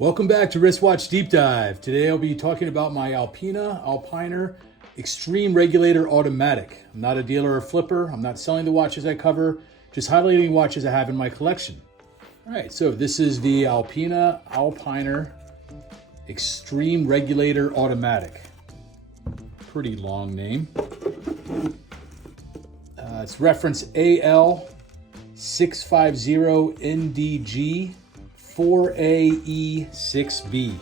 Welcome back to Wristwatch Deep Dive. Today I'll be talking about my Alpina Alpiner Extreme Regulator Automatic. I'm not a dealer or flipper. I'm not selling the watches I cover, just highlighting watches I have in my collection. All right, so this is the Alpina Alpiner Extreme Regulator Automatic. Pretty long name. It's reference AL650NDG 4AE6B.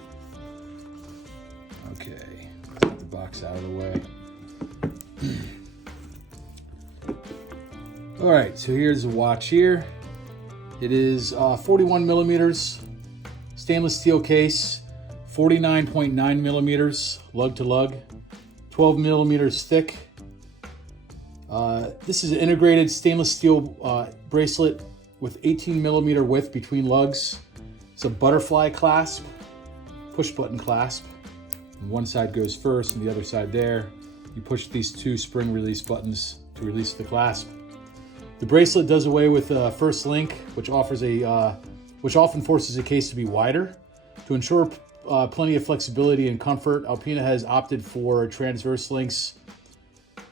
Okay, get the box out of the way. All right, so here's the watch here. It is 41 millimeters, stainless steel case, 49.9 millimeters lug to lug, 12 millimeters thick. This is an integrated stainless steel bracelet with 18 millimeter width between lugs. It's a butterfly clasp, push button clasp. And one side goes first and the other side there. You push these two spring release buttons to release the clasp. The bracelet does away with first link, which often forces a case to be wider. To ensure plenty of flexibility and comfort, Alpina has opted for transverse links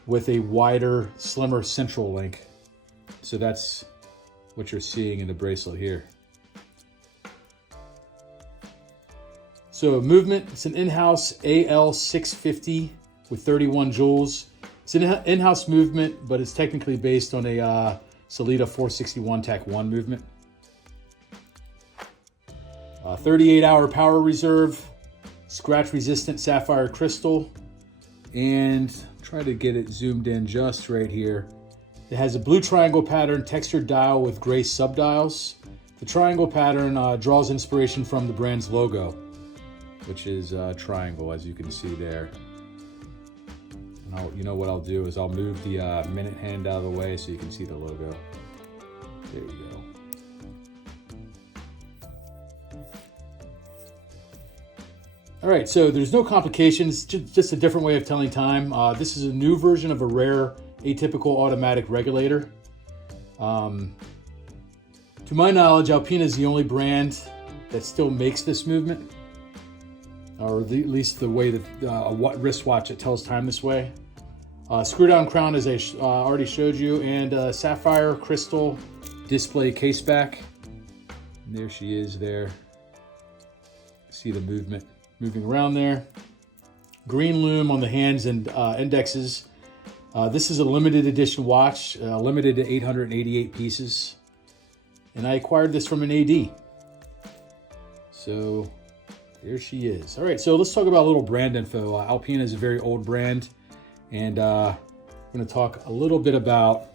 with a wider, slimmer central link. So that's what you're seeing in the bracelet here. So movement, it's an in-house AL650 with 31 joules. It's an in-house movement, but it's technically based on a Solita 461 TAC 1 movement. 38-hour power reserve, scratch-resistant sapphire crystal, and try to get it zoomed in just right here. It has a blue triangle pattern textured dial with gray subdials. The triangle pattern draws inspiration from the brand's logo, which is a triangle, as you can see there. And you know what I'll do is I'll move the minute hand out of the way so you can see the logo. There we go. All right, so there's no complications, just a different way of telling time. This is a new version of a rare atypical automatic regulator. To my knowledge, Alpina is the only brand that still makes this movement, or at least the way that a wristwatch that tells time this way. Screw down crown, as I already showed you, and sapphire crystal display case back. And there she is there. See the movement moving around there. Green lume on the hands and indexes. This is a limited edition watch, limited to 888 pieces. And I acquired this from an AD. So there she is. All right, so let's talk about a little brand info. Alpina is a very old brand, and I'm going to talk a little bit about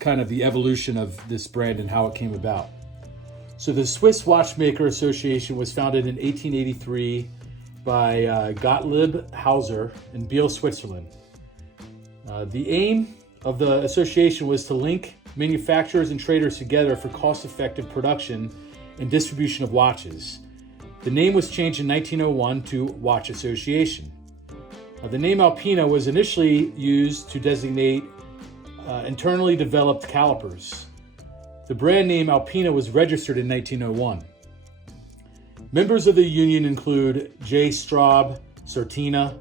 kind of the evolution of this brand and how it came about. So the Swiss Watchmaker Association was founded in 1883 by Gottlieb Hauser in Biel, Switzerland. The aim of the association was to link manufacturers and traders together for cost-effective production and distribution of watches. The name was changed in 1901 to Watch Association. The name Alpina was initially used to designate internally developed calipers. The brand name Alpina was registered in 1901. Members of the union include J. Straub, Certina,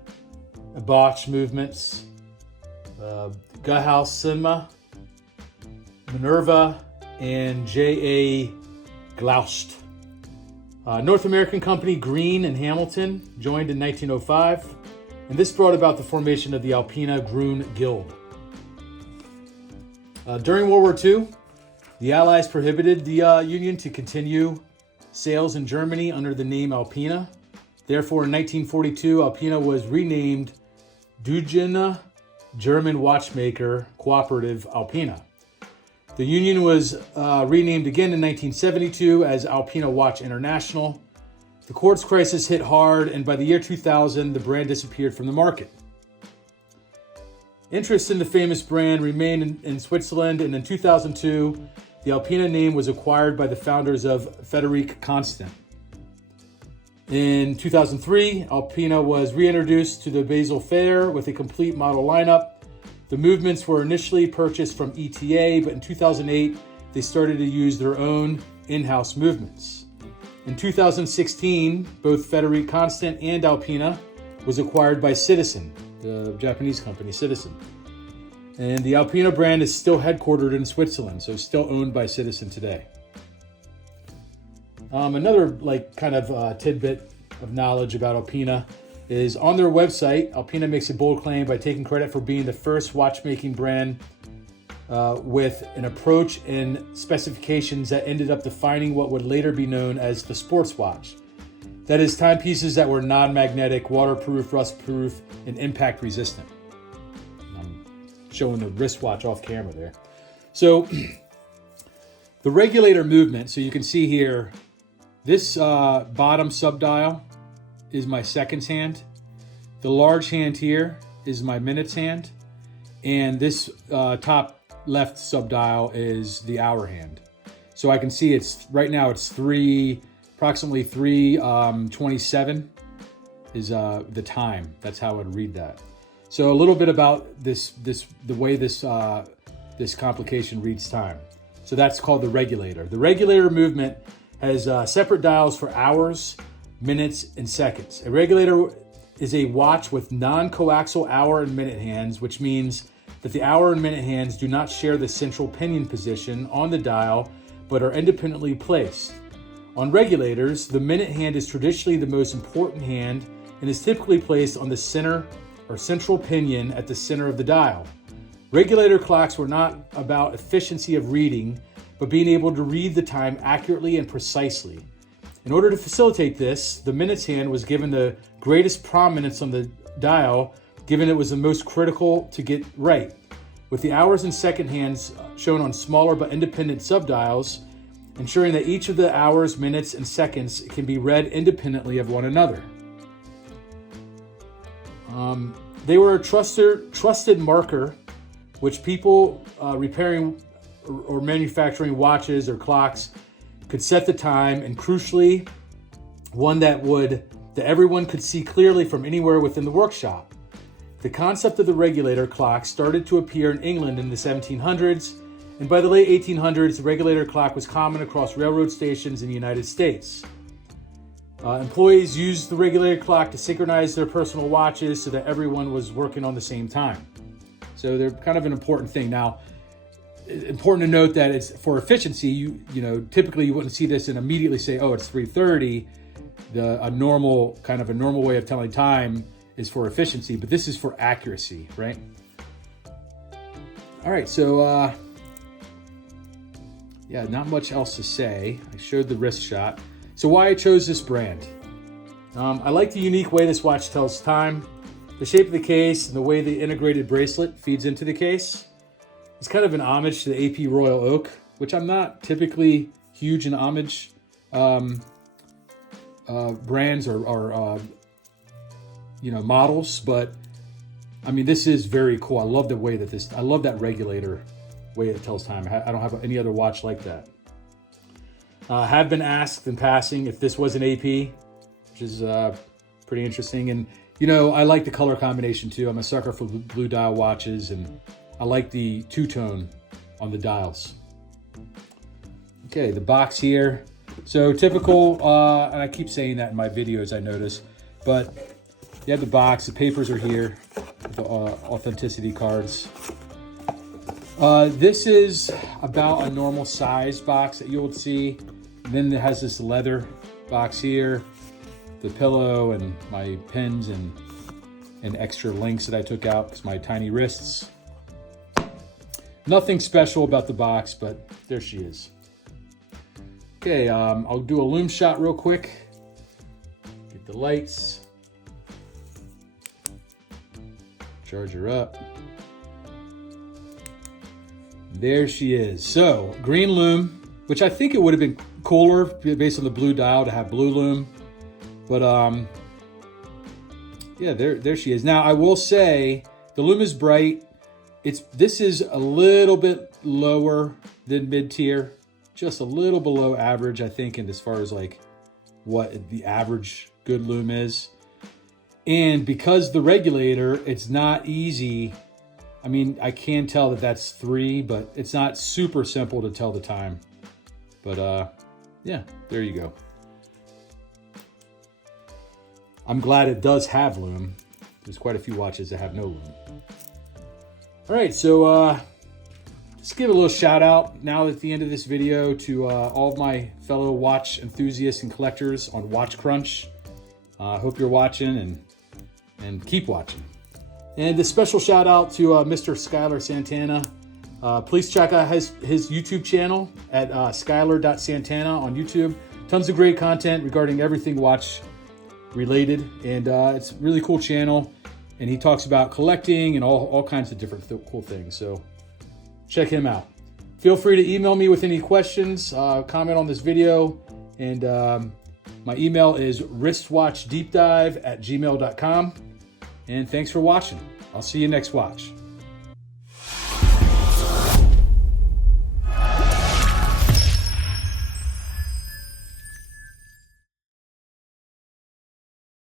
Bosch Movements, Gahaus Cinema, Minerva, and J.A. Glaust. North American company Green and Hamilton joined in 1905, and this brought about the formation of the Alpina Grün Guild. During World War II, the Allies prohibited the Union to continue sales in Germany under the name Alpina. Therefore, in 1942, Alpina was renamed Dugina German Watchmaker Cooperative Alpina. The union was renamed again in 1972 as Alpina Watch International. The quartz crisis hit hard, and by the year 2000, the brand disappeared from the market. Interest in the famous brand remained in Switzerland, and in 2002, the Alpina name was acquired by the founders of Frederic Constant. In 2003, Alpina was reintroduced to the Basel Fair with a complete model lineup. The movements were initially purchased from ETA, but in 2008, they started to use their own in-house movements. In 2016, both Federic Constant and Alpina was acquired by Citizen, the Japanese company Citizen. And the Alpina brand is still headquartered in Switzerland, so still owned by Citizen today. Another tidbit of knowledge about Alpina is on their website. Alpina makes a bold claim by taking credit for being the first watchmaking brand with an approach and specifications that ended up defining what would later be known as the sports watch. That is, timepieces that were non-magnetic, waterproof, rust-proof, and impact resistant. I'm showing the wristwatch off camera there. So the regulator movement, so you can see here, this bottom subdial is my seconds hand. The large hand here is my minutes hand. And this top left subdial is the hour hand. So I can see it's right now it's approximately 3:27 is the time. That's how I would read that. So a little bit about the way this complication reads time. So that's called the regulator. The regulator movement has separate dials for hours, minutes, and seconds. A regulator is a watch with non-coaxial hour and minute hands, which means that the hour and minute hands do not share the central pinion position on the dial, but are independently placed. On regulators, the minute hand is traditionally the most important hand and is typically placed on the center or central pinion at the center of the dial. Regulator clocks were not about efficiency of reading, but being able to read the time accurately and precisely. In order to facilitate this, the minutes hand was given the greatest prominence on the dial, given it was the most critical to get right, with the hours and second hands shown on smaller but independent subdials, ensuring that each of the hours, minutes, and seconds can be read independently of one another. They were a trusted marker, which people repairing or manufacturing watches or clocks could set the time, and crucially, one that everyone could see clearly from anywhere within the workshop. The concept of the regulator clock started to appear in England in the 1700s, and by the late 1800s, the regulator clock was common across railroad stations in the United States. Employees used the regulator clock to synchronize their personal watches so that everyone was working on the same time. So they're kind of an important thing. Now, important to note that it's for efficiency. You know, typically you wouldn't see this and immediately say, "Oh, it's 3:30." A normal way of telling time is for efficiency, but this is for accuracy, right? All right, so not much else to say. I showed the wrist shot. So why I chose this brand? I like the unique way this watch tells time, the shape of the case, and the way the integrated bracelet feeds into the case. It's kind of an homage to the AP Royal Oak, which I'm not typically huge in homage brands or models, but I mean, this is very cool. I love the way that I love that regulator way it tells time. I don't have any other watch like that. Have been asked in passing if this was an AP, which is pretty interesting. And, I like the color combination too. I'm a sucker for blue dial watches, and I like the two-tone on the dials. Okay, the box here. So typical, and I keep saying that in my videos, I notice, but you have the box, the papers are here, the authenticity cards. This is about a normal size box that you would see. And then it has this leather box here, the pillow and my pins and extra links that I took out because my tiny wrists. Nothing special about the box, but there she is. Okay, I'll do a lume shot real quick. Get the lights. Charge her up. There she is. So, green lume, which I think it would have been cooler based on the blue dial to have blue lume. But there she is. Now, I will say the lume is bright. This is a little bit lower than mid-tier, just a little below average, I think, and as far as like what the average good lume is. And because the regulator, it's not easy. I mean, I can tell that that's 3, but it's not super simple to tell the time. But there you go. I'm glad it does have lume. There's quite a few watches that have no lume. All right, so just give a little shout out now at the end of this video to all of my fellow watch enthusiasts and collectors on Watch Crunch. I hope you're watching and keep watching. And a special shout out to Mr. Skylar Santana. Please check out his YouTube channel at skylar.santana on YouTube. Tons of great content regarding everything watch related, and it's a really cool channel, and he talks about collecting and all kinds of different cool things, so check him out. Feel free to email me with any questions, comment on this video, and my email is wristwatchdeepdive@gmail.com. And thanks for watching. I'll see you next watch.